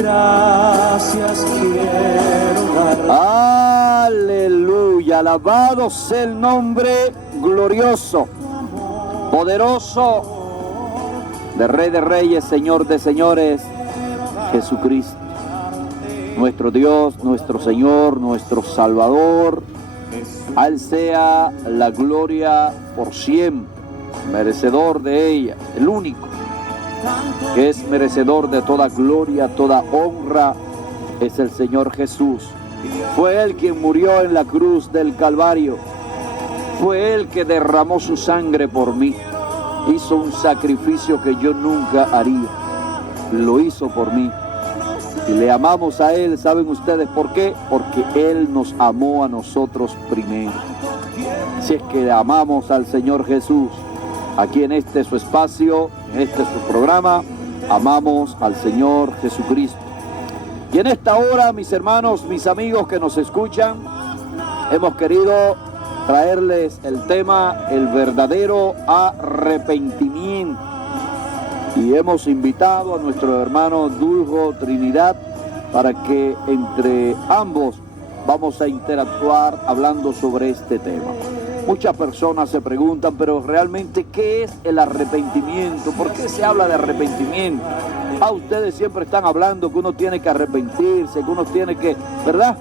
gracias quiero dar. Aleluya, alabado sea el nombre glorioso, poderoso de Rey de Reyes, Señor de Señores, Jesucristo, nuestro Dios, nuestro Señor, nuestro Salvador. A Él sea la gloria por siempre, merecedor de ella, el único que es merecedor de toda gloria, toda honra, es el Señor Jesús. Fue Él quien murió en la cruz del Calvario. Fue Él que derramó su sangre por mí. Hizo un sacrificio que yo nunca haría. Lo hizo por mí. Y le amamos a Él, ¿saben ustedes por qué? Porque Él nos amó a nosotros primero. Si es que amamos al Señor Jesús, aquí en este su espacio, en este su programa, amamos al Señor Jesucristo. Y en esta hora, mis hermanos, mis amigos que nos escuchan, hemos querido traerles el tema, el verdadero arrepentimiento. Y hemos invitado a nuestro hermano Duljo Trinidad para que entre ambos vamos a interactuar hablando sobre este tema. Muchas personas se preguntan, pero realmente, ¿qué es el arrepentimiento? ¿Por qué se habla de arrepentimiento? Ustedes siempre están hablando que uno tiene que arrepentirse, que uno tiene que, ¿verdad?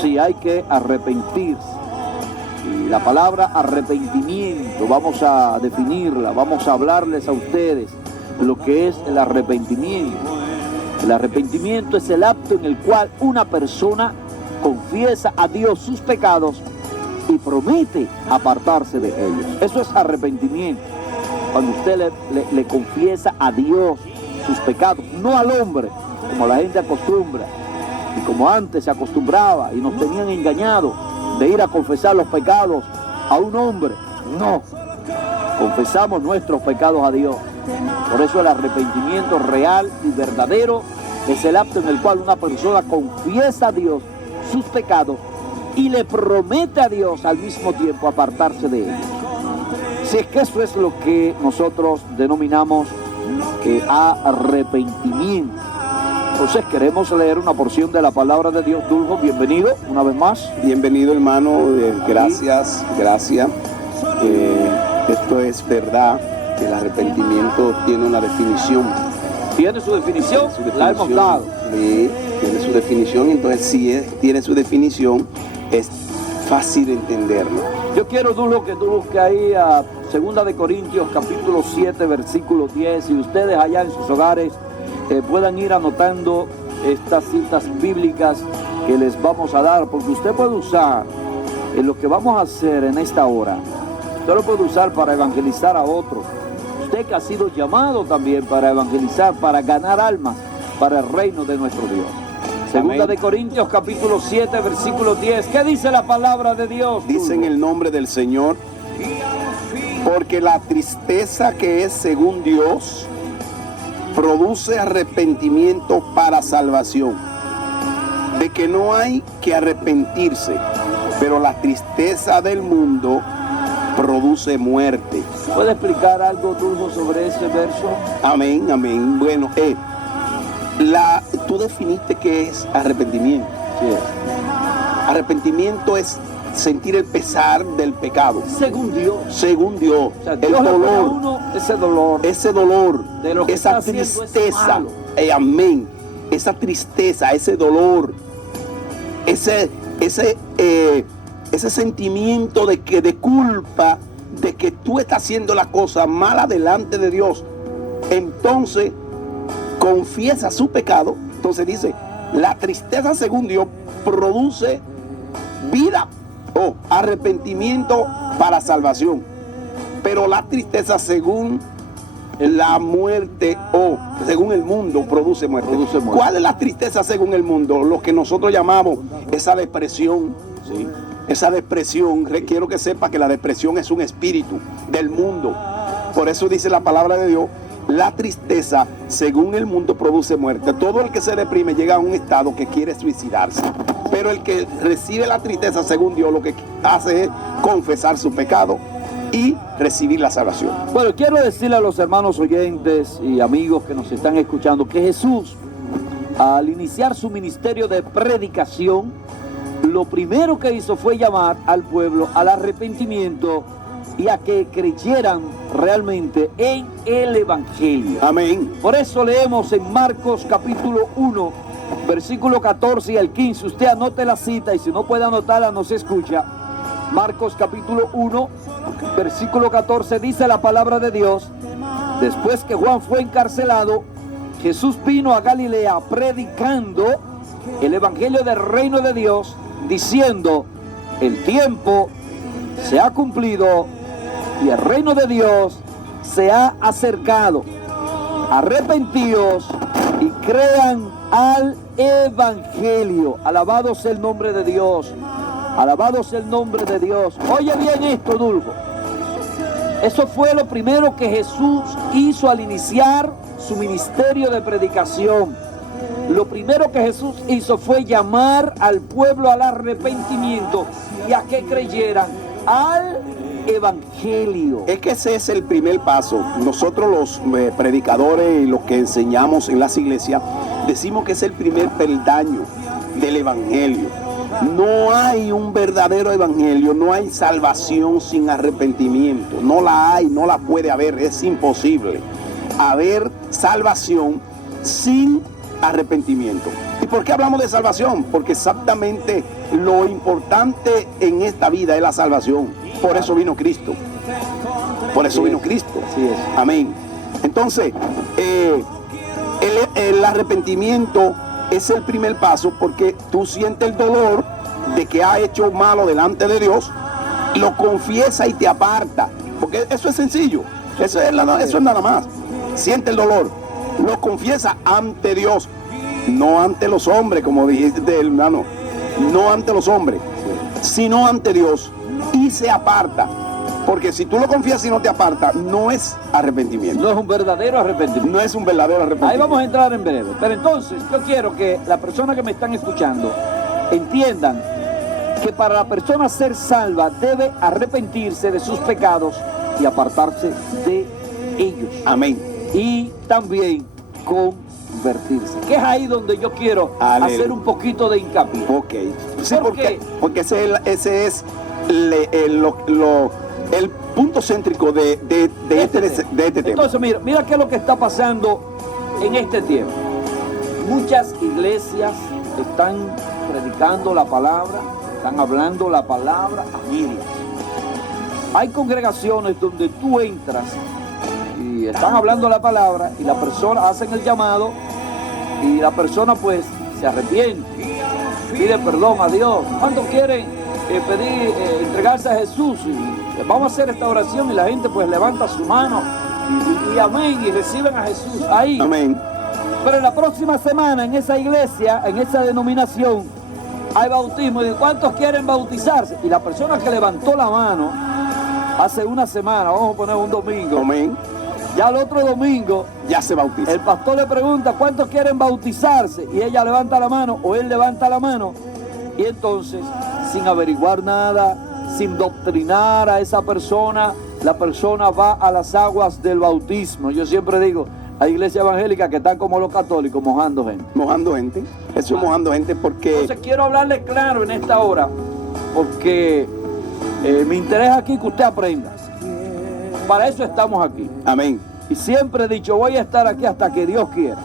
Sí, hay que arrepentirse. Y la palabra arrepentimiento, vamos a definirla, vamos a hablarles a ustedes lo que es el arrepentimiento. El arrepentimiento es el acto en el cual una persona confiesa a Dios sus pecados y promete apartarse de ellos. Eso es arrepentimiento. Cuando usted le confiesa a Dios sus pecados, no al hombre, como la gente acostumbra, y como antes se acostumbraba y nos tenían engañado de ir a confesar los pecados a un hombre. No, confesamos nuestros pecados a Dios. Por eso el arrepentimiento real y verdadero es el acto en el cual una persona confiesa a Dios sus pecados y le promete a Dios al mismo tiempo apartarse de ellos. Si es que eso es lo que nosotros denominamos arrepentimiento. Entonces queremos leer una porción de la palabra de Dios. Duljo, bienvenido una vez más. Bienvenido, hermano, gracias. Esto es verdad, que el arrepentimiento tiene una definición. ¿Tiene su definición? La hemos dado. Sí, tiene su definición, entonces si tiene su definición, es fácil de entenderlo. Yo quiero, Duljo, que tú busques ahí a 2 Corintios capítulo 7, versículo 10, y ustedes allá en sus hogares puedan ir anotando estas citas bíblicas que les vamos a dar, porque usted puede usar en lo que vamos a hacer en esta hora. Usted lo puede usar para evangelizar a otros. Usted que ha sido llamado también para evangelizar, para ganar almas para el reino de nuestro Dios. 2 Corintios capítulo 7, versículo 10. ¿Qué dice la palabra de Dios? Dice en el nombre del Señor: porque la tristeza que es según Dios produce arrepentimiento para salvación, de que no hay que arrepentirse, pero la tristeza del mundo produce muerte. ¿Puede explicar algo, Duljo, sobre ese verso? Amén, amén. Bueno, tú definiste qué es arrepentimiento. Sí. Arrepentimiento es sentir el pesar del pecado. Según Dios. Según Dios. O sea, el Dios dolor. le pone a uno Ese dolor. De lo que esa está tristeza. es Amén. Esa tristeza, ese dolor. Ese sentimiento de culpa, de que tú estás haciendo la cosa mala delante de Dios. Entonces, confiesa su pecado. Entonces dice, la tristeza según Dios produce vida o arrepentimiento para salvación, pero la tristeza según la muerte o según el mundo produce muerte. ¿Cuál es la tristeza según el mundo? Lo que nosotros llamamos esa depresión. ¿Sí? Esa depresión, quiero que sepa que la depresión es un espíritu del mundo. Por eso dice la palabra de Dios, la tristeza según el mundo produce muerte. Todo el que se deprime llega a un estado que quiere suicidarse. Pero el que recibe la tristeza según Dios lo que hace es confesar su pecado y recibir la salvación. Bueno, quiero decirle a los hermanos oyentes y amigos que nos están escuchando que Jesús al iniciar su ministerio de predicación, lo primero que hizo fue llamar al pueblo al arrepentimiento y a que creyeran realmente en el Evangelio. Amén. Por eso leemos en Marcos capítulo 1, versículo 14 y al 15. Usted anote la cita y si no puede anotarla no se escucha. Marcos capítulo 1, versículo 14 dice la palabra de Dios: después que Juan fue encarcelado, Jesús vino a Galilea predicando el Evangelio del reino de Dios, diciendo: el tiempo se ha cumplido y el reino de Dios se ha acercado. Arrepentíos y crean al Evangelio. Alabado sea el nombre de Dios. Alabado sea el nombre de Dios. Oye bien esto, Dulfo. Eso fue lo primero que Jesús hizo al iniciar su ministerio de predicación. Lo primero que Jesús hizo fue llamar al pueblo al arrepentimiento y a que creyeran al Evangelio. Es que ese es el primer paso. Nosotros los predicadores y los que enseñamos en las iglesias decimos que es el primer peldaño del Evangelio. No hay un verdadero evangelio, no hay salvación sin arrepentimiento. No la hay, no la puede haber, es imposible haber salvación sin arrepentimiento. ¿Y por qué hablamos de salvación? Porque exactamente lo importante en esta vida es la salvación. Por eso vino Cristo. Por eso vino Cristo. Así es. Amén. Entonces, el arrepentimiento es el primer paso, porque tú sientes el dolor de que ha hecho malo delante de Dios, lo confiesa y te aparta, porque eso es sencillo, eso es nada más. Siente el dolor, lo confiesa ante Dios, no ante los hombres, como dijiste, hermano, no ante los hombres, sino ante Dios, y se aparta. Porque si tú lo confías y no te aparta, no es arrepentimiento. No es un verdadero arrepentimiento. No es un verdadero arrepentimiento. Ahí vamos a entrar en breve. Pero entonces yo quiero que las personas que me están escuchando entiendan que para la persona ser salva debe arrepentirse de sus pecados y apartarse de ellos. Amén. Y también convertirse. Que es ahí donde yo quiero hacer un poquito de hincapié. Ok. Sí, ¿Por qué? Porque ese es el punto céntrico de este tema. Entonces, mira qué es lo que está pasando en este tiempo. Muchas iglesias están predicando la palabra, están hablando la palabra a miles. Hay congregaciones donde tú entras y están hablando la palabra y la persona hacen el llamado y la persona pues se arrepiente, pide perdón a Dios. ¿Cuántos quieren entregarse a Jesús? Y vamos a hacer esta oración y la gente pues levanta su mano y amén, y reciben a Jesús ahí. Amén. Pero en la próxima semana en esa iglesia, en esa denominación, hay bautismo. ¿Y cuántos quieren bautizarse? Y la persona que levantó la mano hace una semana, vamos a poner un domingo, Amén. ya el otro domingo Ya se bautiza. el pastor le pregunta ¿cuántos quieren bautizarse? Y ella levanta la mano o él levanta la mano, y entonces, sin averiguar nada, sin doctrinar a esa persona, la persona va a las aguas del bautismo. Yo siempre digo, hay iglesias evangélicas que están como los católicos, mojando gente. Mojando gente. Eso es mojando gente porque... Entonces quiero hablarle claro en esta hora, porque me interesa aquí que usted aprenda. Para eso estamos aquí. Amén. Y siempre he dicho, voy a estar aquí hasta que Dios quiera.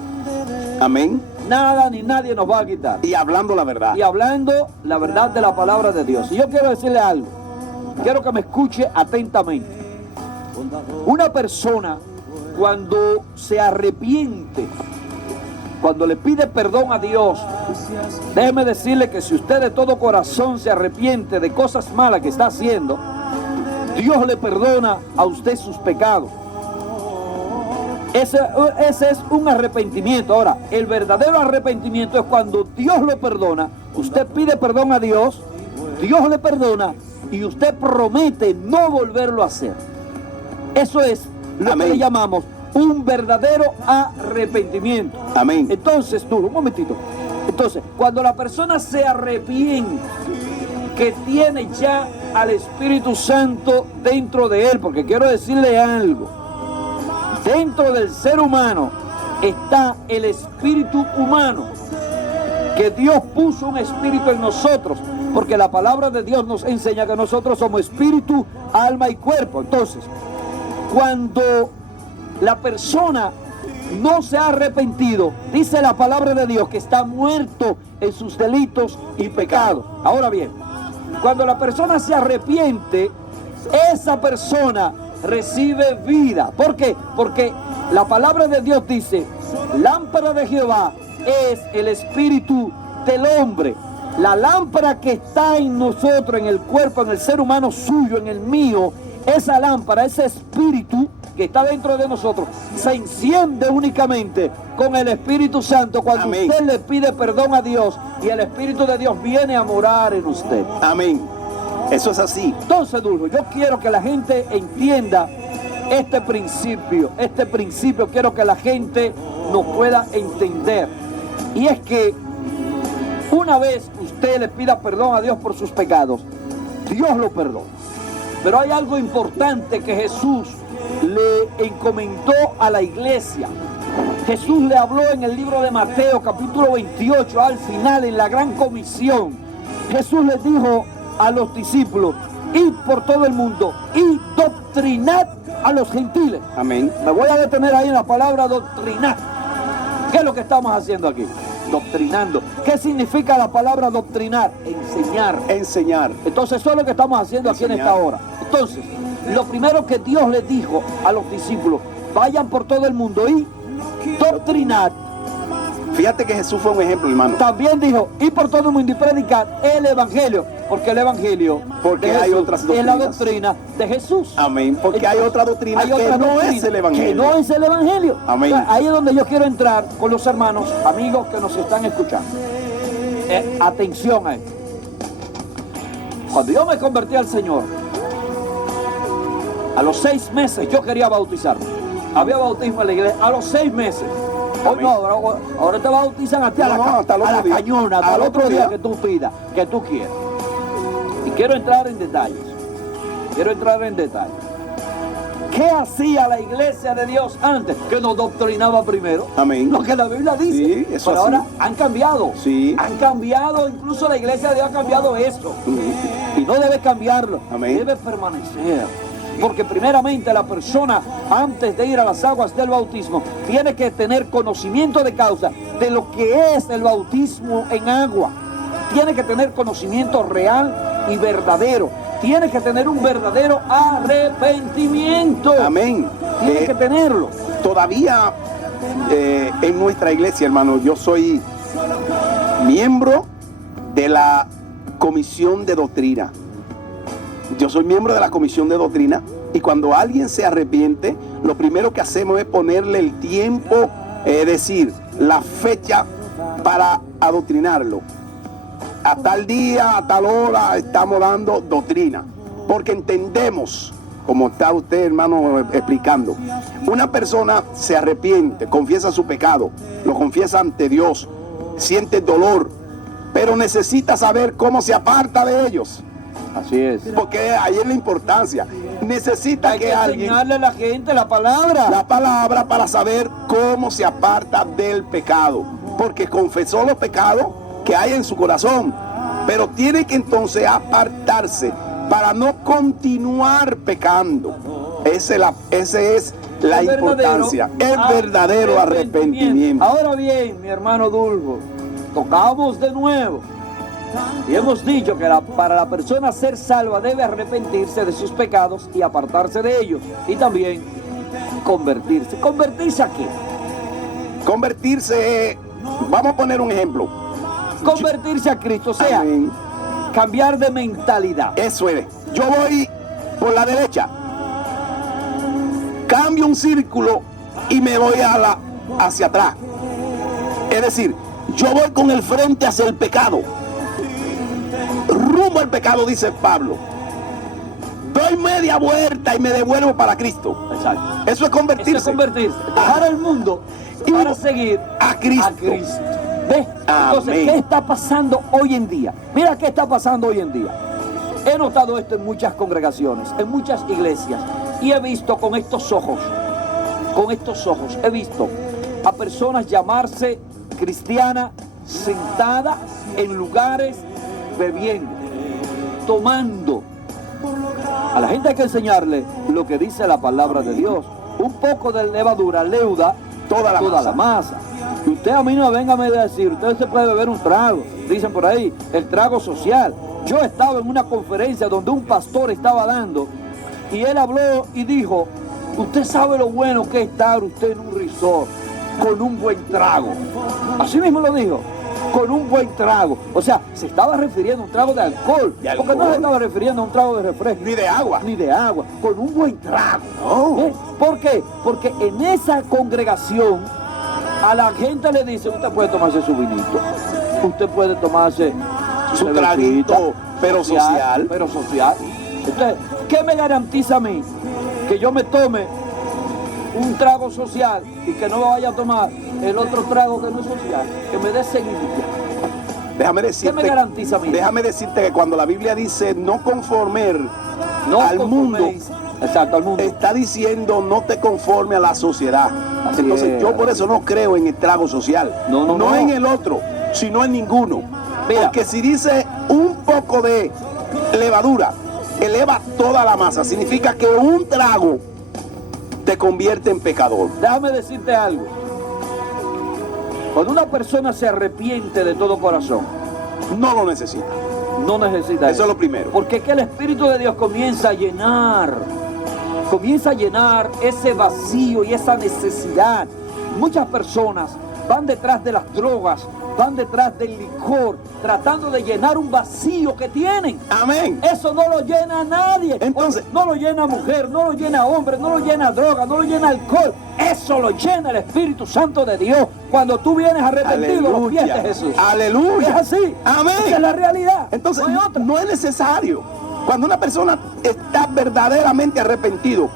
Amén. Nada ni nadie nos va a quitar. Y hablando la verdad. Y hablando la verdad de la palabra de Dios. Y yo quiero decirle algo. Quiero que me escuche atentamente. Una persona, cuando se arrepiente, cuando le pide perdón a Dios, déjeme decirle que si usted de todo corazón se arrepiente de cosas malas que está haciendo, Dios le perdona a usted sus pecados. Ese es un arrepentimiento. Ahora, el verdadero arrepentimiento es cuando Dios lo perdona, usted pide perdón a Dios, Dios le perdona y usted promete no volverlo a hacer. Eso es lo Amén. que le llamamos un verdadero arrepentimiento. Amén. Entonces, tú, un momentito. Entonces, cuando la persona se arrepiente, que tiene ya al Espíritu Santo dentro de él, porque quiero decirle algo. Dentro del ser humano está el espíritu humano, que Dios puso un espíritu en nosotros, porque la palabra de Dios nos enseña que nosotros somos espíritu, alma y cuerpo. Entonces, cuando la persona no se ha arrepentido, dice la palabra de Dios que está muerto en sus delitos y pecados. Ahora bien, cuando la persona se arrepiente, esa persona recibe vida. ¿Por qué? Porque la palabra de Dios dice, lámpara de Jehová es el espíritu del hombre. La lámpara que está en nosotros, en el cuerpo, en el ser humano suyo, en el mío, esa lámpara, ese espíritu que está dentro de nosotros, se enciende únicamente con el Espíritu Santo cuando Amén. usted le pide perdón a Dios y el Espíritu de Dios viene a morar en usted. Amén. Eso es así. Entonces, Dulce, yo quiero que la gente entienda este principio quiero que la gente nos pueda entender. Y es que una vez usted le pida perdón a Dios por sus pecados, Dios lo perdona. Pero hay algo importante que Jesús le encomendó a la iglesia. Jesús le habló en el libro de Mateo, capítulo 28, al final, en la gran comisión. Jesús les dijo a los discípulos, id por todo el mundo y doctrinad a los gentiles. Amén. Me voy a detener ahí en la palabra doctrinar. ¿Qué es lo que estamos haciendo aquí? Doctrinando. ¿Qué significa la palabra doctrinar? Enseñar. Enseñar. Entonces eso es lo que estamos haciendo aquí en esta hora. Entonces, lo primero que Dios les dijo a los discípulos, vayan por todo el mundo y doctrinad. Fíjate que Jesús fue un ejemplo, hermano. También dijo, ir por todo el mundo y predicar el evangelio, porque el evangelio Porque de hay Jesús otras es la doctrinas. doctrina de Jesús. Amén. Porque hay otra doctrina que otra no doctrina es el evangelio. que no es el evangelio. Amén. O sea, ahí es donde yo quiero entrar con los hermanos, amigos que nos están escuchando. Atención a esto. Cuando yo me convertí al Señor, a los 6 meses yo quería bautizarme. Había bautismo en la iglesia a los 6 meses. Hoy no, ahora te bautizan a ti a la, hasta el a la otro día. cañona, hasta Al el otro otro día día. que tú pidas, que tú quieras. Y quiero entrar en detalles. ¿Qué hacía la iglesia de Dios antes? Que nos doctrinaba primero. Amén. Lo que la Biblia dice. Sí, eso Pero así. ahora han cambiado. Sí. Han cambiado, incluso la iglesia de Dios ha cambiado eso. Y no debe cambiarlo. Amén. Debe permanecer. Porque primeramente la persona, antes de ir a las aguas del bautismo, tiene que tener conocimiento de causa de lo que es el bautismo en agua. Tiene que tener conocimiento real y verdadero. Tiene que tener un verdadero arrepentimiento. Amén. Tiene que tenerlo. Todavía en nuestra iglesia, hermano, yo soy miembro de la Comisión de Doctrina. Yo soy miembro de la Comisión de Doctrina y cuando alguien se arrepiente, lo primero que hacemos es ponerle el tiempo, es decir, la fecha para adoctrinarlo. A tal día, a tal hora estamos dando doctrina, porque entendemos, como está usted, hermano, explicando, una persona se arrepiente, confiesa su pecado, lo confiesa ante Dios, siente dolor, pero necesita saber cómo se aparta de ellos. Así es. Porque ahí es la importancia. Necesita Hay que alguien enseñarle a la gente la palabra. la palabra para saber cómo se aparta del pecado. Porque confesó los pecados que hay en su corazón. Pero tiene que entonces apartarse para no continuar pecando. Esa es la importancia. El verdadero arrepentimiento. Ahora bien, mi hermano Dulfo, tocamos de nuevo. Y hemos dicho que para la persona ser salva debe arrepentirse de sus pecados y apartarse de ellos. Y también convertirse. ¿Convertirse a qué? Convertirse, vamos a poner un ejemplo. Convertirse a Cristo, o sea, Amén. cambiar de mentalidad. Eso es. Yo voy por la derecha, cambio un círculo y me voy hacia atrás. Es decir, yo voy con el frente hacia el pecado. Rumbo al pecado, dice Pablo. Doy media vuelta y me devuelvo para Cristo. Exacto. Eso es convertirse. Eso es convertirse. Dejar el mundo y para seguir a Cristo. ¿Ves? Entonces, Amén. ¿qué está pasando hoy en día? Mira qué está pasando hoy en día. He notado esto en muchas congregaciones, en muchas iglesias, y he visto con estos ojos, he visto a personas llamarse cristianas sentadas en lugares bebiendo, tomando. A la gente hay que enseñarle lo que dice la palabra de Dios. Un poco de levadura leuda Toda la masa. Y usted a mí no venga a decir, usted se puede beber un trago. Dicen por ahí, el trago social. Yo estaba en una conferencia donde un pastor estaba dando y él habló y dijo, usted sabe lo bueno que es estar usted en un resort con un buen trago. Así mismo lo dijo, con un buen trago. O sea, se estaba refiriendo a un trago de alcohol, porque no se estaba refiriendo a un trago de refresco. Ni de agua. Ni de agua, con un buen trago. No. ¿Por qué? Porque en esa congregación a la gente le dice, usted puede tomarse su vinito, usted puede tomarse Su cervecita, traguito, pero social. Pero social. Entonces, ¿qué me garantiza a mí que yo me tome un trago social y que no vaya a tomar el otro trago que no es social, que me dé seguidilla? Déjame decirte, ¿Qué me garantiza a mí? déjame decirte que cuando la Biblia dice no conformer No al mundo, conforméis. Exacto, al mundo. está diciendo no te conforme a la sociedad. Así Entonces es. yo por eso no creo en el trago social. No. En el otro, sino en ninguno. Mira. Porque si dice un poco de levadura, eleva toda la masa. Significa que un trago te convierte en pecador. Déjame decirte algo. Cuando una persona se arrepiente de todo corazón, No lo necesita. no necesita Eso es lo primero. Porque es que el Espíritu de Dios comienza a llenar ese vacío y esa necesidad. Muchas personas van detrás de las drogas, van detrás del licor, tratando de llenar un vacío que tienen. Amén. Eso no lo llena nadie. Entonces- no lo llena mujer, no lo llena hombre, no lo llena droga, no lo llena alcohol. Eso lo llena el Espíritu Santo de Dios. Cuando tú vienes arrepentido a los pies de Jesús. Aleluya. Es así. Amén. Esa es la realidad. Entonces, no hay otra. no es necesario. Cuando una persona está verdaderamente arrepentido,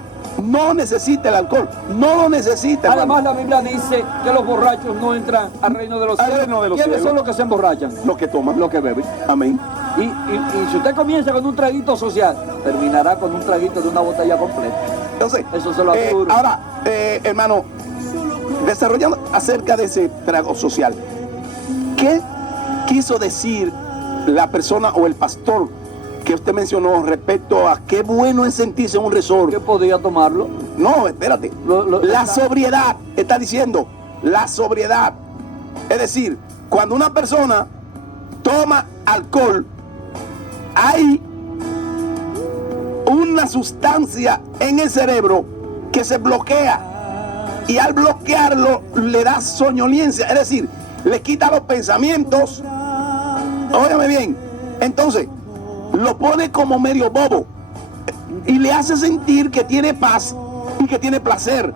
no necesita el alcohol. No lo necesita. Además, hermano. la Biblia dice que los borrachos no entran al reino de los Al cielos. reino de los ¿Quiénes cielos? son los que se emborrachan? Los que toman. Los que beben. Amén. Y si usted comienza con un traguito social, terminará con un traguito de una botella completa. Entonces, Eso se lo aseguro. ahora, hermano, desarrollando acerca de ese trago social, ¿qué quiso decir la persona o el pastor que usted mencionó respecto a qué bueno es sentirse en un resort? ¿Qué podía tomarlo? No, espérate. La sobriedad, está diciendo, la sobriedad. Es decir, cuando una persona toma alcohol, hay una sustancia en el cerebro que se bloquea. Y al bloquearlo le da soñolencia, es decir, le quita los pensamientos. Óigame bien. Entonces, lo pone como medio bobo y le hace sentir que tiene paz y que tiene placer.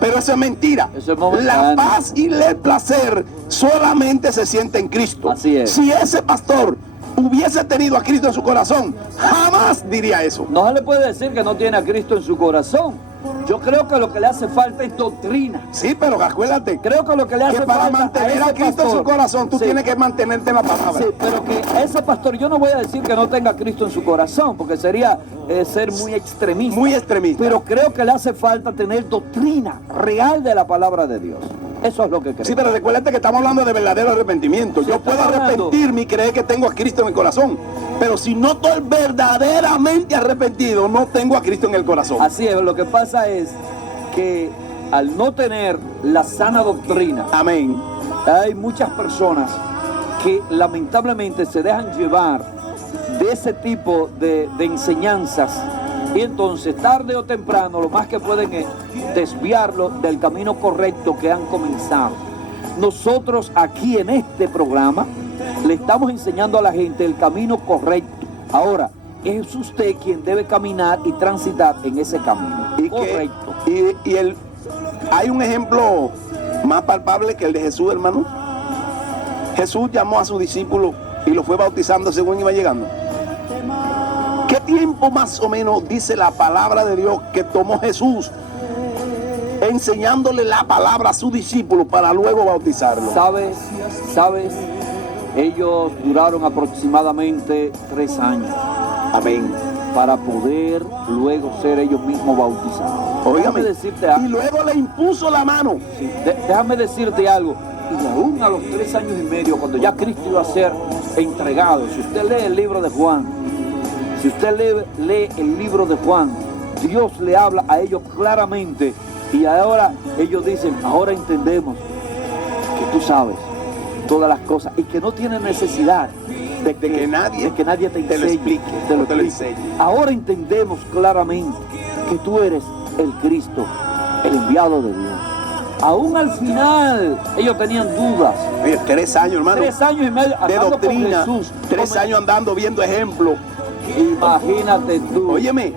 Pero eso es mentira. Eso es momentáneo. La paz y el placer solamente se siente en Cristo. Así es. Si ese pastor hubiese tenido a Cristo en su corazón, jamás diría eso. No se le puede decir que no tiene a Cristo en su corazón. Yo creo que lo que le hace falta es doctrina. Sí, pero acuérdate Creo que lo que le hace que para falta mantener ese a Cristo en su pastor- corazón, tú Sí. tienes que mantenerte en la palabra. Sí, pero que ese pastor, yo no voy a decir que no tenga a Cristo en su corazón, porque sería ser muy extremista. Muy extremista. Pero creo que le hace falta tener doctrina real de la palabra de Dios. Eso es lo que creo. Sí, pero recuérdate que estamos hablando de verdadero arrepentimiento. Sí, Yo puedo estamos hablando. arrepentirme y creer que tengo a Cristo en el corazón. Pero si no estoy verdaderamente arrepentido, no tengo a Cristo en el corazón. Así es, lo que pasa es que al no tener la sana doctrina, Amén. hay muchas personas que lamentablemente se dejan llevar de ese tipo de enseñanzas y entonces tarde o temprano lo más que pueden es desviarlo del camino correcto que han comenzado. Nosotros aquí en este programa le estamos enseñando a la gente el camino correcto. Ahora, es usted quien debe caminar y transitar en ese camino Y correcto. hay un ejemplo más palpable que el de Jesús, hermano. Jesús llamó a sus discípulos y los fue bautizando según iba llegando. ¿Qué tiempo más o menos dice la palabra de Dios que tomó Jesús enseñándole la palabra a sus discípulos para luego bautizarlos? ¿Sabes? Ellos duraron aproximadamente 3 años Amén. para poder luego ser ellos mismos bautizados. Óigame. decirte Y algo. luego le impuso la mano. Sí, déjame decirte algo. Y aún a los 3 años y medio, cuando ya Cristo iba a ser entregado, si usted lee el libro de Juan, si usted lee el libro de Juan, Dios le habla a ellos claramente. Y ahora ellos dicen, ahora entendemos que tú sabes todas las cosas y que no tienes necesidad de que nadie te lo enseñe, explique, te lo o te lo explique. enseñe. Ahora entendemos claramente que tú eres el Cristo, el enviado de Dios. Aún al final ellos tenían dudas. Oye, 3 años, hermano, 3 años y medio de andando doctrina. con Jesús. 3 años andando viendo ejemplos. Imagínate tú. Óyeme,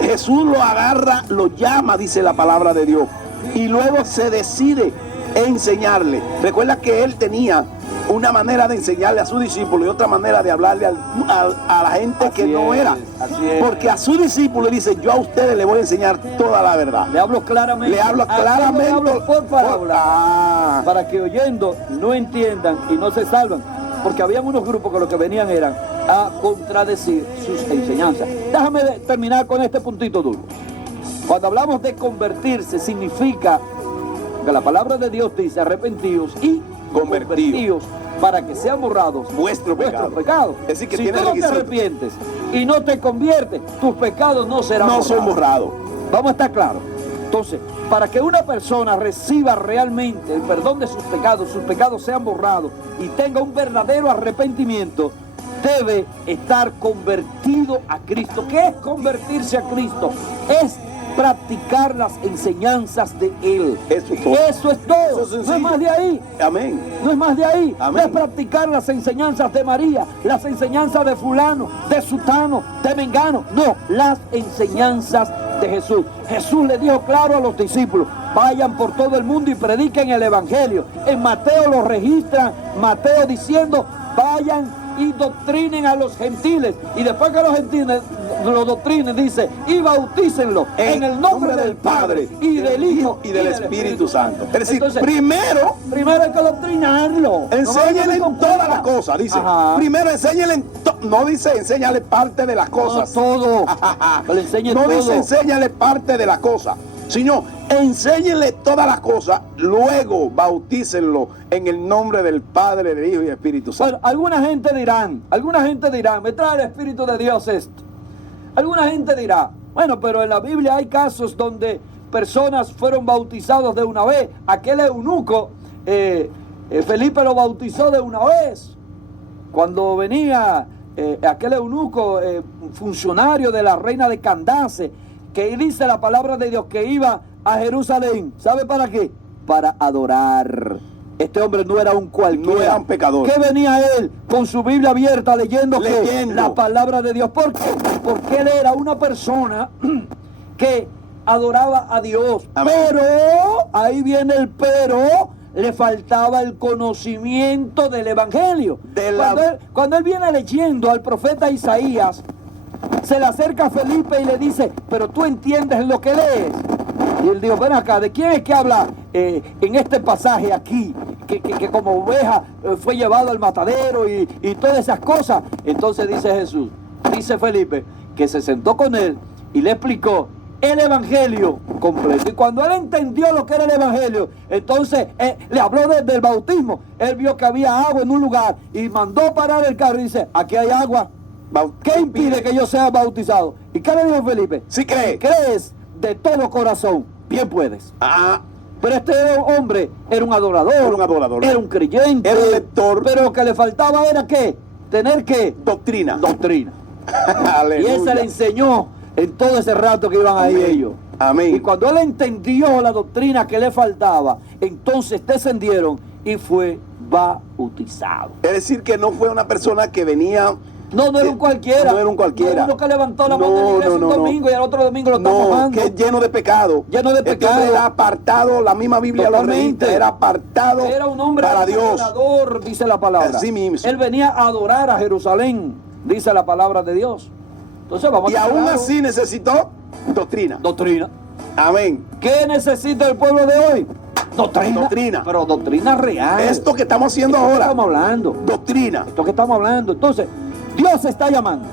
Jesús lo agarra, lo llama, dice la palabra de Dios, y luego se decide enseñarle. Recuerda que él tenía una manera de enseñarle a sus discípulos y otra manera de hablarle a la gente que Así no es, era. así es. Porque a sus discípulos dice, yo a ustedes les voy a enseñar toda la verdad. Le hablo claramente. Le hablo A todos claramente. le hablo por parábola. Ah, Para que oyendo no entiendan y no se salvan. Porque habían unos grupos que lo que venían eran a contradecir sus enseñanzas. Déjame terminar con este puntito duro. Cuando hablamos de convertirse, significa que la palabra de Dios dice arrepentidos y convertidos para que sean borrados vuestros vuestros pecados. pecados. Es decir, que si tiene tú no te requisito. arrepientes y no te conviertes, tus pecados no serán No son borrados. Vamos a estar claros. Entonces, para que una persona reciba realmente el perdón de sus pecados sean borrados y tenga un verdadero arrepentimiento, debe estar convertido a Cristo. ¿Qué es convertirse a Cristo? Es practicar las enseñanzas de Él. Eso es todo. Eso es todo. Eso es No es sencillo. más de ahí. Amén. No es más de ahí. Amén. No es practicar las enseñanzas de María, las enseñanzas de fulano, de sutano, de mengano. No, las enseñanzas de Jesús. Jesús le dijo claro a los discípulos, vayan por todo el mundo y prediquen el evangelio. En Mateo lo registra, Mateo diciendo, vayan y doctrinen a los gentiles. Y después que los gentiles lo doctrinen, dice, y bautícenlo en el nombre del Padre y del Hijo y del Espíritu Santo. Es decir, Entonces, primero primero hay que doctrinarlo. enséñale No en todas las cosas, dice. Ajá. Primero enséñale no dice enséñale parte de las No, cosas. todo. Que le enseñe No todo. dice enséñale parte de las cosas, sino enséñenle todas las cosas, luego bautícenlo en el nombre del Padre, del Hijo y del Espíritu Santo. Bueno, alguna gente dirán, me trae el Espíritu de Dios esto. Alguna gente dirá, bueno, pero en la Biblia hay casos donde personas fueron bautizados de una vez. Aquel eunuco, Felipe lo bautizó de una vez. Cuando venía aquel eunuco, funcionario de la reina de Candace, que dice la palabra de Dios que iba a Jerusalén. ¿Sabe para qué? Para adorar. Este hombre no era un cualquiera. No era un pecador. ¿Qué venía él con su Biblia abierta leyendo qué? Leyendo. La palabra de Dios? ¿Por qué? Porque él era una persona que adoraba a Dios. Amén. Pero, ahí viene el pero, le faltaba el conocimiento del Evangelio. Cuando él viene leyendo al profeta Isaías, se le acerca a Felipe y le dice, pero tú entiendes lo que lees. Y él dijo, ven acá, ¿de quién es que habla en este pasaje aquí? Que como oveja fue llevado al matadero y todas esas cosas. Entonces dice Jesús, dice Felipe, que se sentó con él y le explicó el evangelio completo. Y cuando él entendió lo que era el evangelio, entonces le habló del bautismo. Él vio que había agua en un lugar y mandó parar el carro y dice, aquí hay agua. ¿Qué impide que yo sea bautizado? ¿Y qué le dijo Felipe? Si cree. Si crees de todo corazón, bien puedes. Ah, Pero este hombre era un adorador. Era un adorador. Era un creyente. Era un lector. Pero lo que le faltaba era ¿qué? Tener ¿qué? doctrina. Doctrina. Y Aleluya. él se le enseñó en todo ese rato que iban ahí Amén. ellos. Amén. Y cuando él entendió la doctrina que le faltaba, entonces descendieron y fue bautizado. Es decir, que no fue una persona que venía. No era un cualquiera. No era un cualquiera. No era uno que levantó la mano No, en la iglesia no, un no, domingo y al otro domingo lo está No, mojando. que es lleno de pecado. Lleno de Este pecado. hombre era apartado, la misma Biblia lo Totalmente. registra, era apartado Era un hombre para Dios. adorador, dice la palabra. Así mismo. Él venía a adorar a Jerusalén, dice la palabra de Dios. Entonces vamos Y a aún aclarar. así necesitó doctrina. Doctrina. Amén. ¿Qué necesita el pueblo de hoy? Doctrina. Doctrina. Pero doctrina real. Esto que estamos haciendo Esto que ahora. estamos hablando. Doctrina. Esto que estamos hablando. Entonces, Dios está llamando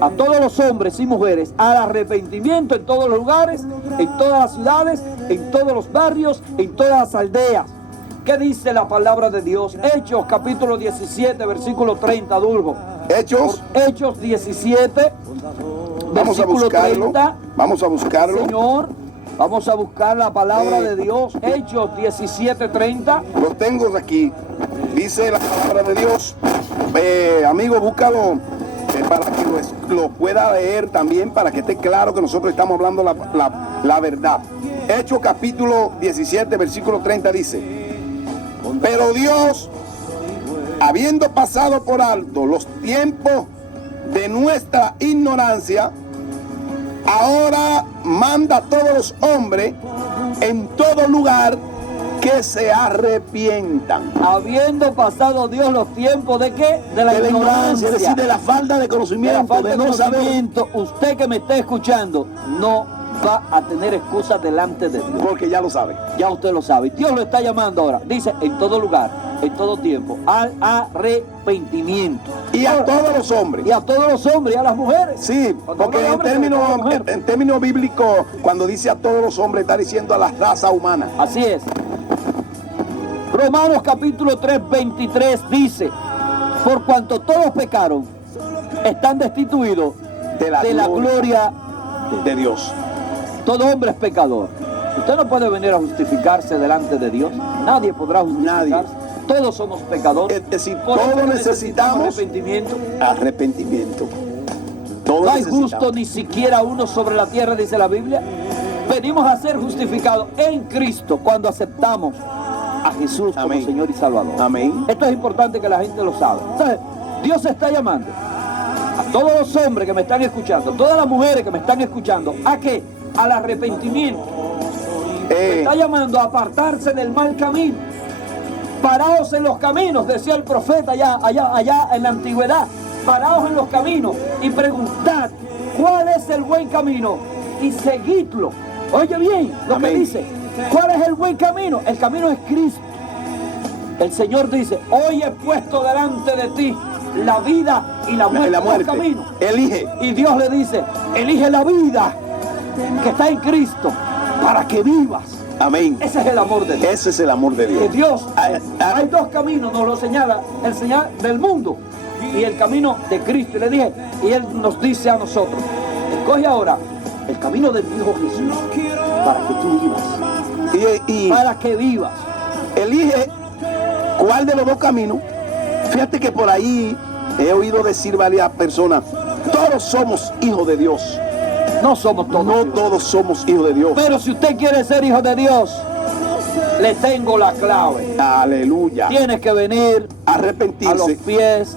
a todos los hombres y mujeres al arrepentimiento en todos los lugares, en todas las ciudades, en todos los barrios, en todas las aldeas. ¿Qué dice la palabra de Dios? Hechos capítulo 17, versículo 30, Duljo. Hechos, Hechos 17, vamos a versículo buscarlo. 30. Vamos a buscarlo. Señor, vamos a buscar la palabra de Dios. Hechos 17, 30. Lo tengo aquí. Dice la palabra de Dios. Amigo, búscalo para que lo pueda leer también, para que esté claro que nosotros estamos hablando la verdad. Hechos capítulo 17, versículo 30 dice: pero Dios, habiendo pasado por alto los tiempos de nuestra ignorancia, ahora manda a todos los hombres en todo lugar que se arrepientan. Habiendo pasado Dios los tiempos de qué? De la ignorancia, es decir, de la falta de conocimiento, de la falta de no saber. conocimiento. Usted que me está escuchando no va a tener excusas delante de Dios. Porque ya lo sabe. Ya usted lo sabe. Dios lo está llamando ahora. Dice, en todo lugar, en todo tiempo, al arrepentimiento. Y a todos los hombres. Y a todos los hombres y a las mujeres. Sí, Cuando porque habla de hombres, sobre todo mujer. en términos bíblicos, cuando dice a todos los hombres, está diciendo a la raza humana. Así es. Romanos capítulo 3, 23 dice: por cuanto todos pecaron, están destituidos De la gloria. de Dios. Todo hombre es pecador. Usted no puede venir a justificarse delante de Dios. Nadie podrá justificarse. Nadie. Todos somos pecadores. Es decir, Por eso todos necesitamos arrepentimiento. arrepentimiento. Todos No hay necesitamos. justo ni siquiera uno sobre la tierra, dice la Biblia. Venimos a ser justificados en Cristo cuando aceptamos a Jesús como Amén. Señor y Salvador. Amén. Esto es importante que la gente lo sabe. Entonces, Dios está llamando a todos los hombres que me están escuchando, todas las mujeres que me están escuchando, ¿a qué? Al arrepentimiento. Está llamando a apartarse del mal camino. Paraos en los caminos, decía el profeta allá en la antigüedad. Paraos en los caminos y preguntad cuál es el buen camino y seguidlo. Oye bien lo Amén. que dice. ¿Cuál es el buen camino? El camino es Cristo. El Señor dice: hoy he puesto delante de ti la vida y la muerte. La muerte. Dos caminos. Elige. Y Dios le dice: elige la vida que está en Cristo para que vivas. Amén. Ese es el amor de Dios. Ese es el amor de Que Dios. Dios, hay dos caminos, nos lo señala el Señor del mundo y el camino de Cristo. Y le dije, y Él nos dice a nosotros: escoge ahora el camino de mi Hijo Jesús para que tú vivas. Y Para que vivas. elige cuál de los dos caminos. Fíjate que por ahí he oído decir varias personas: todos somos hijos de Dios. No somos todos. No hijos. todos somos hijos de Dios. Pero si usted quiere ser hijo de Dios, le tengo la clave. Aleluya. Tienes que venir a los Arrepentirse pies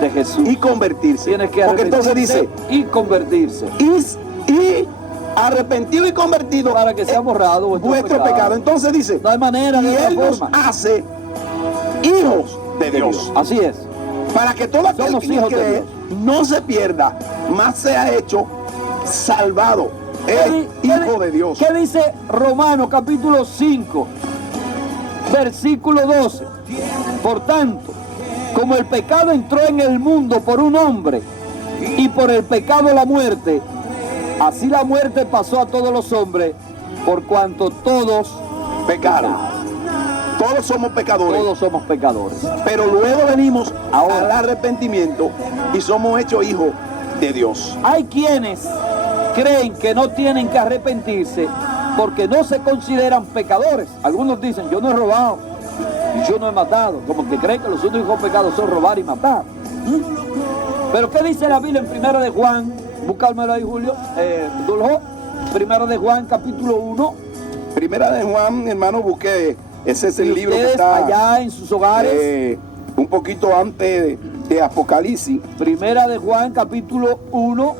de Jesús. y convertirse. Tienes que Porque entonces arrepentirse dice: y convertirse. y arrepentido y convertido Para que sea borrado vuestro pecado. Entonces dice: No hay manera y de Él otra nos forma. hace hijos de Dios. Así es. Para que todo aquel Somos que hijos de cree Dios. no se pierda, más sea hecho salvado. Es hijo de Dios. ¿Qué dice Romanos capítulo 5, versículo 12? Por tanto, como el pecado entró en el mundo por un hombre y por el pecado la muerte, así la muerte pasó a todos los hombres por cuanto todos Pecaron. Todos somos pecadores. Todos somos pecadores. Pero luego venimos Ahora. al arrepentimiento y somos hechos hijos de Dios. Hay quienes creen que no tienen que arrepentirse porque no se consideran pecadores. Algunos dicen: yo no he robado y yo no he matado. Como que creen que los únicos pecados son robar y matar. Pero ¿qué dice la Biblia en Primera de Juan? Búscamelo ahí, Julio. Duljo. Primera de Juan, capítulo 1. Primera de Juan, hermano, busqué. Ese es el Y libro que ustedes está allá en sus hogares. un poquito antes de Apocalipsis. Primera de Juan, capítulo 1,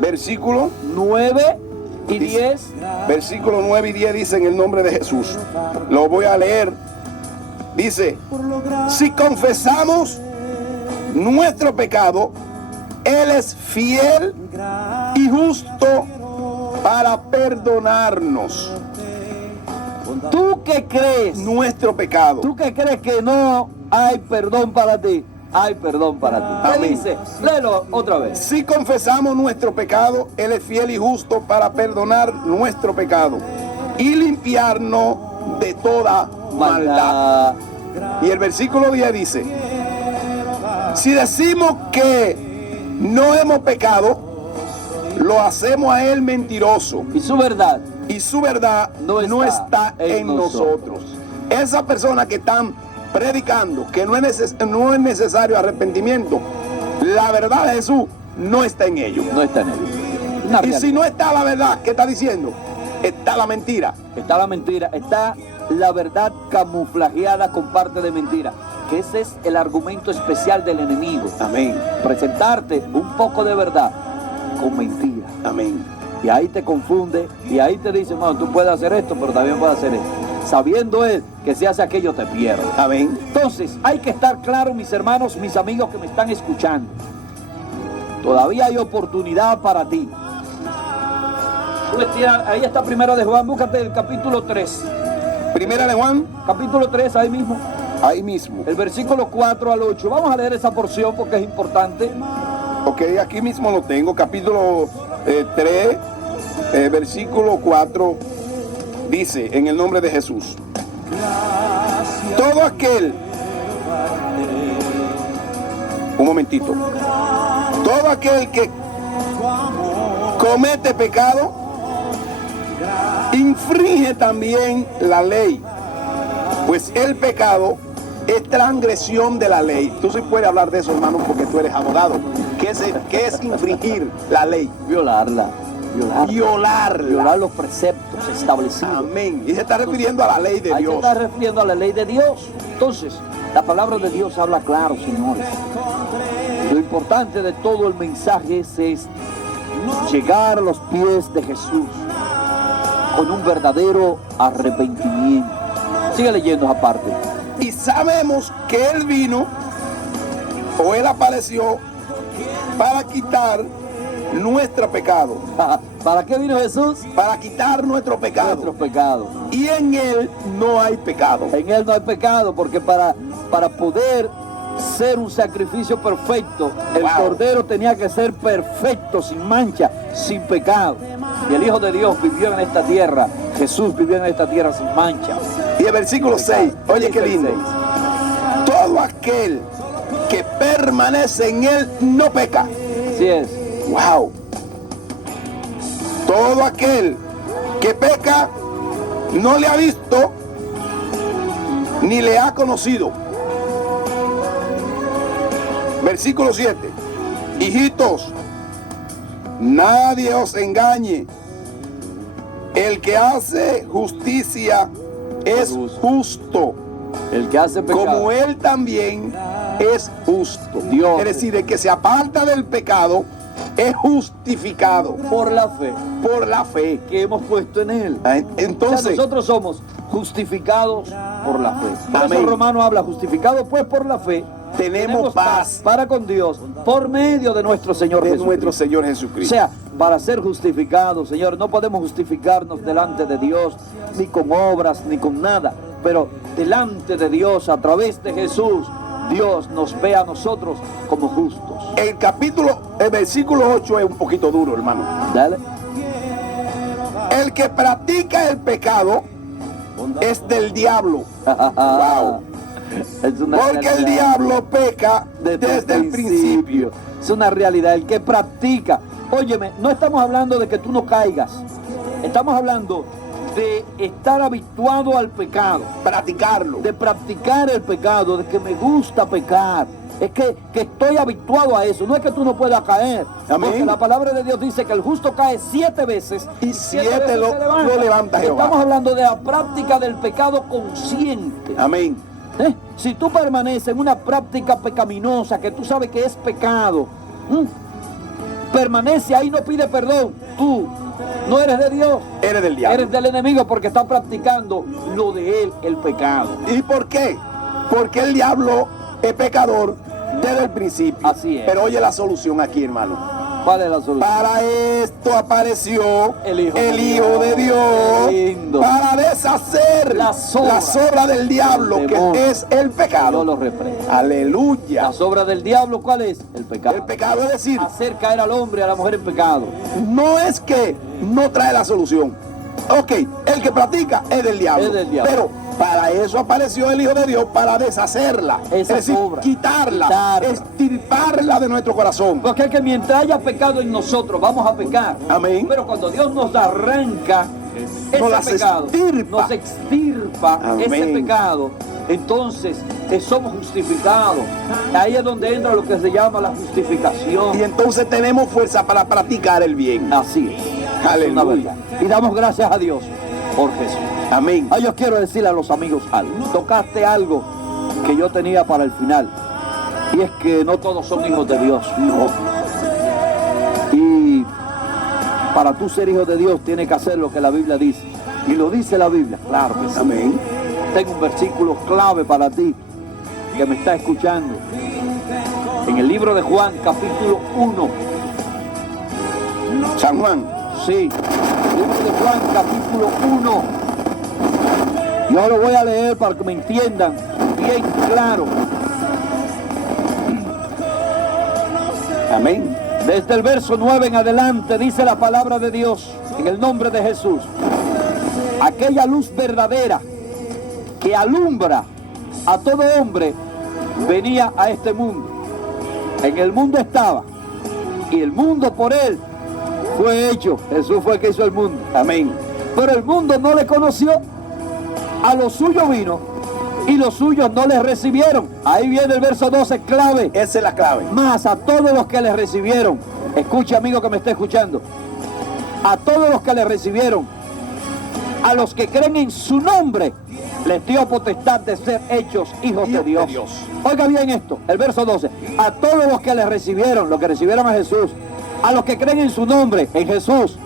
Versículo 9 y Dice- 10. Versículo 9 y 10 dice: en el nombre de Jesús. Lo voy a leer. Dice: si confesamos nuestro pecado, Él es fiel y justo para perdonarnos ¿Tú qué crees? nuestro pecado. ¿Tú qué crees que no hay perdón para ti? hay perdón para ti. ¿Qué Amén. dice? Léelo otra vez. Si confesamos nuestro pecado, Él es fiel y justo para perdonar nuestro pecado y limpiarnos de toda maldad. Y el versículo 10 dice, si decimos que no hemos pecado, lo hacemos a Él mentiroso Y su verdad. y su verdad no está en nosotros. Esas personas que están predicando que no es necesario arrepentimiento, la verdad de Jesús no está en ellos. No está en él. Una Y realidad. si no está la verdad, ¿qué está diciendo? Está la mentira. Está la mentira, está la verdad camuflajeada con parte de mentira. Que ese es el argumento especial del enemigo. Amén. Presentarte un poco de verdad con mentira. Amén. Y ahí te confunde y ahí te dice, bueno, tú puedes hacer esto, pero también puedes hacer esto. Sabiendo él que si hace aquello te pierde. Amén. Entonces, hay que estar claro, mis hermanos, mis amigos que me están escuchando. Todavía hay oportunidad para ti. Ahí está Primero de Juan, búscate el capítulo 3. Primera de Juan, Capítulo 3, ahí mismo. ahí mismo. El versículo 4 al 8. Vamos a leer esa porción porque es importante. Ok, aquí mismo lo tengo. Capítulo 3, versículo 4. Dice, en el nombre de Jesús. Todo aquel... Un momentito. Todo aquel que comete pecado, infringe también la ley. Pues el pecado es transgresión de la ley. Tú sí puedes hablar de eso, hermano, porque tú eres abogado. ¿Qué es infringir la ley? Violarla. Violarla. Violar los preceptos establecidos. Amén. Y se está refiriendo a la ley de Ahí se Dios. está refiriendo a la ley de Dios. Entonces, la palabra de Dios habla claro, señores. Lo importante de todo el mensaje es llegar a los pies de Jesús con un verdadero arrepentimiento. Sigue leyendo esa parte. Y sabemos que Él vino, o Él apareció, para quitar nuestro pecado. ¿Para qué vino Jesús? Para quitar nuestro pecado. Nuestros pecados. Y en Él no hay pecado. En Él no hay pecado, porque para poder ser un sacrificio perfecto, el Wow. Cordero tenía que ser perfecto, sin mancha, sin pecado. Y el Hijo de Dios vivió en esta tierra, Jesús vivió en esta tierra sin mancha. Y el versículo 6, oye qué Dice el lindo. 6. Todo aquel que permanece en Él no peca. Así es. Wow. Todo aquel que peca no le ha visto ni le ha conocido. Versículo 7. Hijitos, nadie os engañe. El que hace justicia es justo, El que hace pecado. como Él también es justo. Dios. Es decir, el que se aparta del pecado es justificado por la fe por la fe. que hemos puesto en Él. Entonces, O sea, nosotros somos justificados por la fe. Por eso Amén. Romano habla, justificados pues por la fe, tenemos paz para con Dios por medio de nuestro Señor de Jesucristo. nuestro Señor O Jesucristo. sea, para ser justificados, Señor, no podemos justificarnos delante de Dios, ni con obras, ni con nada, pero delante de Dios, a través de Jesús, Dios nos ve a nosotros como justos. El versículo 8 es un poquito duro, hermano. Dale. El que practica el pecado es del diablo. Wow. Es una Porque el realidad. diablo peca desde el principio. Es una realidad, el que practica. Óyeme, no estamos hablando de que tú no caigas. Estamos hablando de estar habituado al pecado, Practicarlo. de practicar el pecado, de que me gusta pecar. Es que estoy habituado a eso. No es que tú no puedas caer. Amén. Porque la palabra de Dios dice que el justo cae 7 veces Y 7 veces lo se levanta Jehová. Estamos hablando de la práctica del pecado consciente. Amén. Si tú permaneces en una práctica pecaminosa que tú sabes que es pecado, permanece ahí, no pide perdón, tú no eres de Dios, Eres del diablo. eres del enemigo porque estás practicando lo de él, el pecado. ¿Y por qué? Porque el diablo es pecador desde el principio. Así es. Pero oye la solución aquí, hermano. ¿Cuál es la solución? Para esto apareció El Hijo de Dios. Qué lindo. Para deshacer Las obras del diablo, del que demonio. es el Dios pecado. lo reprenda. Aleluya. Las obras del diablo, ¿cuál es? El pecado. El pecado, es decir, Hacer caer al hombre y a la mujer en pecado. no es que no trae la solución. Ok, el que practica es del diablo. Es del diablo. Pero para eso apareció el Hijo de Dios, para deshacerla. Esas es decir, obras. quitarla, extirparla de nuestro corazón. Porque es que mientras haya pecado en nosotros, vamos a pecar. Amén. Pero cuando Dios nos arranca ese las pecado, extirpa. nos extirpa Amén. ese pecado, entonces somos justificados. Ahí es donde entra lo que se llama la justificación. Y entonces tenemos fuerza para practicar el bien. Así es. Es una Aleluya. verdad. Y damos gracias a Dios por Jesús. Amén. Ah, yo quiero decirle a los amigos algo. Tocaste algo que yo tenía para el final. Y es que no todos son hijos de Dios. No. Y para tú ser hijo de Dios tienes que hacer lo que la Biblia dice. Y lo dice la Biblia, claro que sí. Amén. Tengo un versículo clave para ti que me está escuchando. En el libro de Juan, capítulo 1. San Juan. Sí, libro de Juan, capítulo 1. Yo lo voy a leer para que me entiendan bien claro. Amén. Desde el verso 9 en adelante dice la palabra de Dios en el nombre de Jesús. Aquella luz verdadera que alumbra a todo hombre venía a este mundo. En el mundo estaba y el mundo por él fue hecho. Jesús fue el que hizo el mundo. Amén. Pero el mundo no le conoció. A los suyos vino y los suyos no le recibieron. Ahí viene el verso 12, clave. Esa es la clave. Más a todos los que le recibieron. Escuche, amigo que me está escuchando. A todos los que le recibieron, a los que creen en su nombre, les dio potestad de ser hechos hijos de Dios. Oiga bien esto, el verso 12. A todos los que le recibieron, los que recibieron a Jesús, a los que creen en su nombre, en Jesús,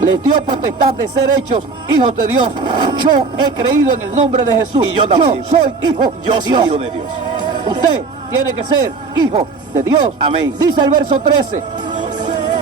les dio potestad de ser hechos hijos de Dios. Yo he creído en el nombre de Jesús. Y yo también. Yo soy hijo Yo de soy Dios. hijo de Dios. Usted tiene que ser hijo de Dios. Amén. Dice el verso 13,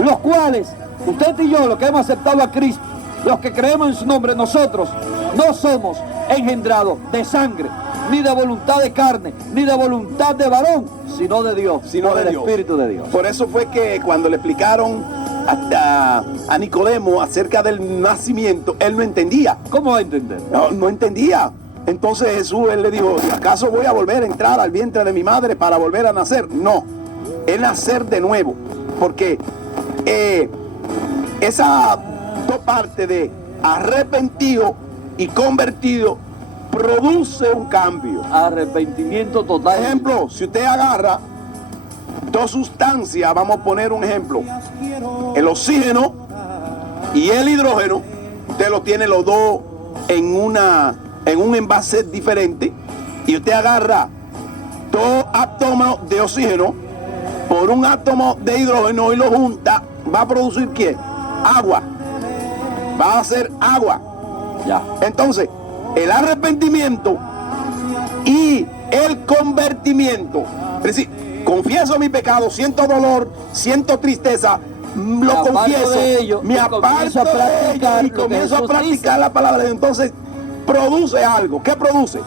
los cuales, usted y yo, los que hemos aceptado a Cristo, los que creemos en su nombre, nosotros no somos engendrados de sangre, ni de voluntad de carne, ni de voluntad de varón, sino de Dios, Sino por de el Dios. Espíritu de Dios. Por eso fue que cuando le explicaron a Nicodemo acerca del nacimiento, él no entendía. ¿Cómo va a entender? No entendía. Entonces Jesús, él le dijo, ¿acaso voy a volver a entrar al vientre de mi madre para volver a nacer? No, es nacer de nuevo. Porque esa dos partes de arrepentido y convertido produce un cambio. Arrepentimiento Por total. ejemplo, si usted agarra dos sustancias, vamos a poner un ejemplo, el oxígeno y el hidrógeno, usted lo tiene los dos en un envase diferente, y usted agarra dos átomos de oxígeno por un átomo de hidrógeno y lo junta, va a producir ¿qué? Agua. Va a hacer agua. Ya. Entonces, el arrepentimiento y el convertimiento, es decir, confieso mi pecado, siento dolor, siento tristeza, lo aparto confieso, de ello, me y aparto comienzo a practicar de ello y lo que comienzo a Jesús practicar dice. la palabra de Dios. Entonces, produce algo. ¿Qué produce?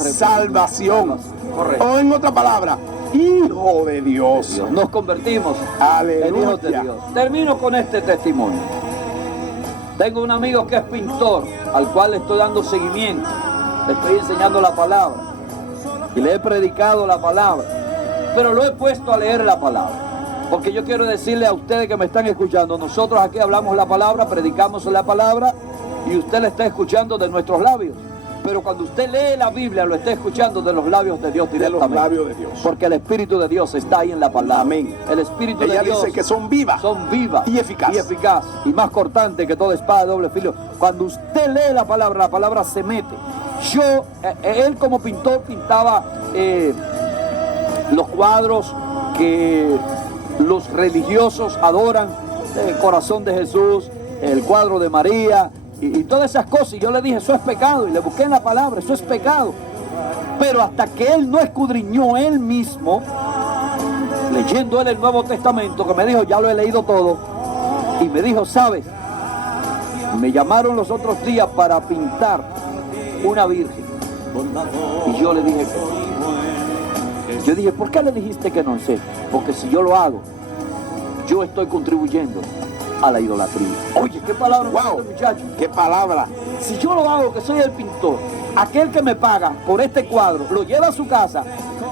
Salvación. Correcto. O en otra palabra, hijo de Dios. Dios. Nos convertimos Aleluya. en hijos de Dios. Termino con este testimonio. Tengo un amigo que es pintor, al cual le estoy dando seguimiento. Le estoy enseñando la palabra. Y le he predicado la palabra. Pero lo he puesto a leer la palabra. Porque yo quiero decirle a ustedes que me están escuchando, nosotros aquí hablamos la palabra, predicamos la palabra, y usted la está escuchando de nuestros labios. Pero cuando usted lee la Biblia, lo está escuchando de los labios de Dios De los directamente. labios de Dios. Porque el Espíritu de Dios está ahí en la palabra. Amén. El Espíritu Ella de Dios dice que son vivas. son vivas y eficaz. y más cortante que toda espada de doble filo. Cuando usted lee la palabra se mete. Yo, él como pintor pintaba los cuadros que los religiosos adoran, el corazón de Jesús, el cuadro de María y todas esas cosas. Y yo le dije, eso es pecado, y le busqué en la palabra, eso es pecado. Pero hasta que él no escudriñó él mismo, leyendo él el Nuevo Testamento, que me dijo, ya lo he leído todo, y me dijo, ¿sabes? Me llamaron los otros días para pintar una virgen. Y yo le dije que no. Yo dije, ¿por qué le dijiste que no? Sé, porque si yo lo hago, yo estoy contribuyendo a la idolatría. Oye, qué palabra, Wow, muchacho. qué palabra. Si yo lo hago, que soy el pintor, aquel que me paga por este cuadro, lo lleva a su casa,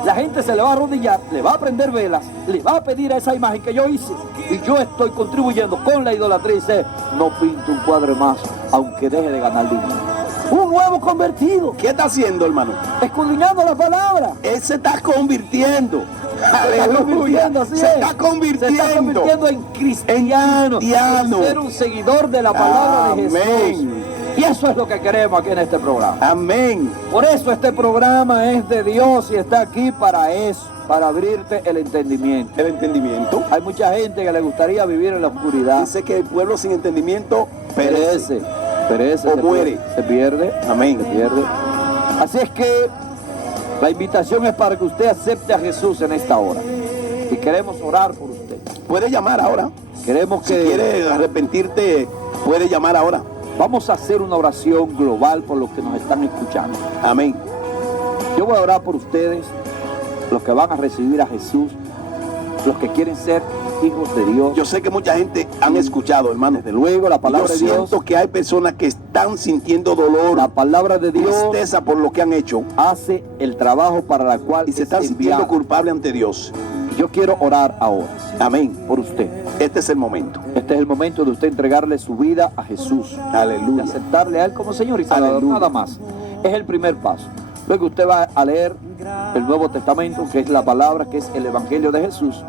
la gente se le va a arrodillar, le va a prender velas, le va a pedir a esa imagen que yo hice, y yo estoy contribuyendo con la idolatría. Y dice, no pinto un cuadro más, aunque deje de ganar dinero. Un nuevo convertido, ¿Qué está haciendo, hermano? escudriñando la palabra. Él se está convirtiendo. Aleluya, Aleluya. así Se es. está convirtiendo. Se está convirtiendo en cristiano, cristiano. en ser un seguidor de la palabra de Jesús. Amén. Y eso es lo que queremos aquí en este programa. Amén. Por eso este programa es de Dios y está aquí para eso, para abrirte el entendimiento. El entendimiento. Hay mucha gente que le gustaría vivir en la oscuridad. Dice que el pueblo sin entendimiento perece. Perece, O se muere. Se pierde. Amén. Se pierde. Así es que la invitación es para que usted acepte a Jesús en esta hora. Y queremos orar por usted. Puede llamar ahora. Queremos Si que quiere arrepentirte, puede llamar ahora. vamos a hacer una oración global por los que nos están escuchando. Amén. Yo voy a orar por ustedes, los que van a recibir a Jesús, los que quieren ser hijos de Dios. Yo sé que mucha gente han escuchado, hermano. Desde luego, la palabra Yo de Dios, siento que hay personas que están sintiendo dolor, la palabra de Dios tristeza por lo que han hecho hace el trabajo para la cual y se es están sintiendo enviada. culpables ante Dios. Y yo quiero orar ahora Amén. por usted. Este es el momento. Este es el momento de usted entregarle su vida a Jesús, de Aleluya. aceptarle a Él como Señor y Salvador, Aleluya. nada más. Es el primer paso. Luego usted va a leer el Nuevo Testamento, que es la palabra, que es el Evangelio de Jesús,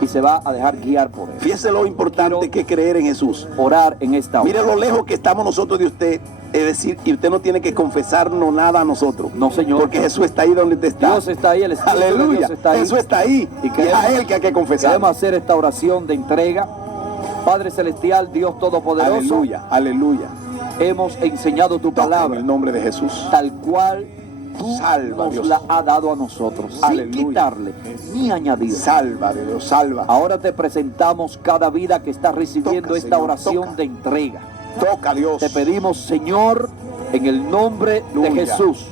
y se va a dejar guiar por Él. Fíjese lo importante que es creer en Jesús. Orar en esta hora. Mire lo lejos que estamos nosotros de usted. Es decir, y usted no tiene que confesarnos nada a nosotros. No, Señor. Porque Jesús está ahí donde usted está. Dios está ahí, el Espíritu de Aleluya. Dios está ahí. Jesús está ahí. Y Y queremos- es a Él que hay que confesar. Queremos hacer esta oración de entrega. Padre Celestial, Dios Todopoderoso, Aleluya. Aleluya. hemos enseñado tu Toca en palabra el nombre de Jesús. tal cual tú Salva, nos Dios. la has dado a nosotros, sin Aleluya. quitarle ni añadir. Salva, de Dios, salva. Ahora te presentamos cada vida que está recibiendo Toca, esta Señor, oración toca. de entrega. Toca, Dios. Te pedimos, Señor, en el nombre de Aleluya. Jesús,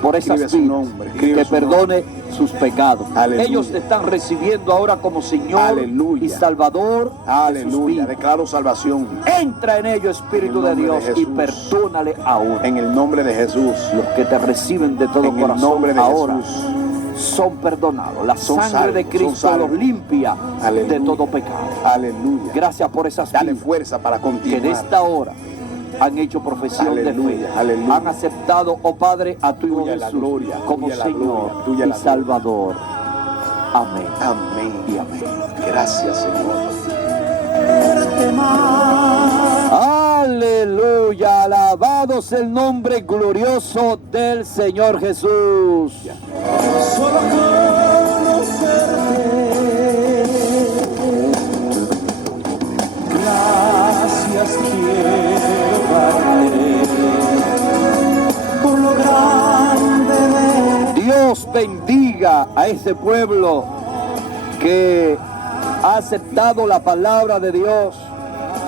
por esas Escribe su vidas, nombre, escribe que su perdone sus pecados. Aleluya. Ellos te están recibiendo ahora como Señor Aleluya. y Salvador de sus Aleluya. vidas. Declaro salvación Entra en ellos, Espíritu En de el nombre Dios, de y Jesús. perdónale ahora. en el nombre de Jesús. Los que te reciben de todo En el corazón nombre de ahora Jesús. son perdonados. La Son sangre salvos, de son Cristo salvos. los limpia Aleluya. de todo pecado. Aleluya. Gracias por esas Dale vidas fuerza para que en continuar. esta hora han hecho profesión de fe. Aleluya, aleluya. Han aceptado, oh Padre, a tu Hijo Tuya la Jesús gloria, como tuya la Señor gloria, tuya y la gloria. Salvador. Amén Amén. y amén. Gracias, Señor. Aleluya, alabado sea el nombre glorioso del Señor Jesús. Solo conocerte. Gracias quiero darte por lo grande de Dios bendiga a ese pueblo que ha aceptado la palabra de Dios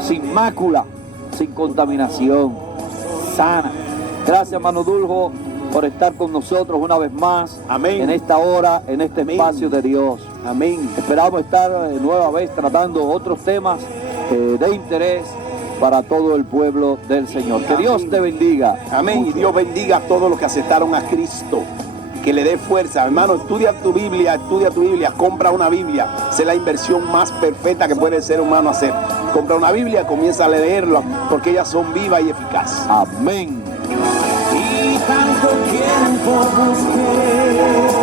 sin mácula, sin contaminación, sana. Gracias, hermano Duljo, por estar con nosotros una vez más. Amén. En esta hora, en este Amén. espacio de Dios. Amén. Esperamos estar nueva vez tratando otros temas de interés para todo el pueblo del Señor. Que Dios Amén. te bendiga. Amén. Y mucho. Dios bendiga a todos los que aceptaron a Cristo. Que le dé fuerza. Hermano, estudia tu Biblia, compra una Biblia. Esa es la inversión más perfecta que puede el ser humano hacer. Compra una Biblia, comienza a leerla, porque ellas son vivas y eficaces. Amén. y tanto tiempo busqué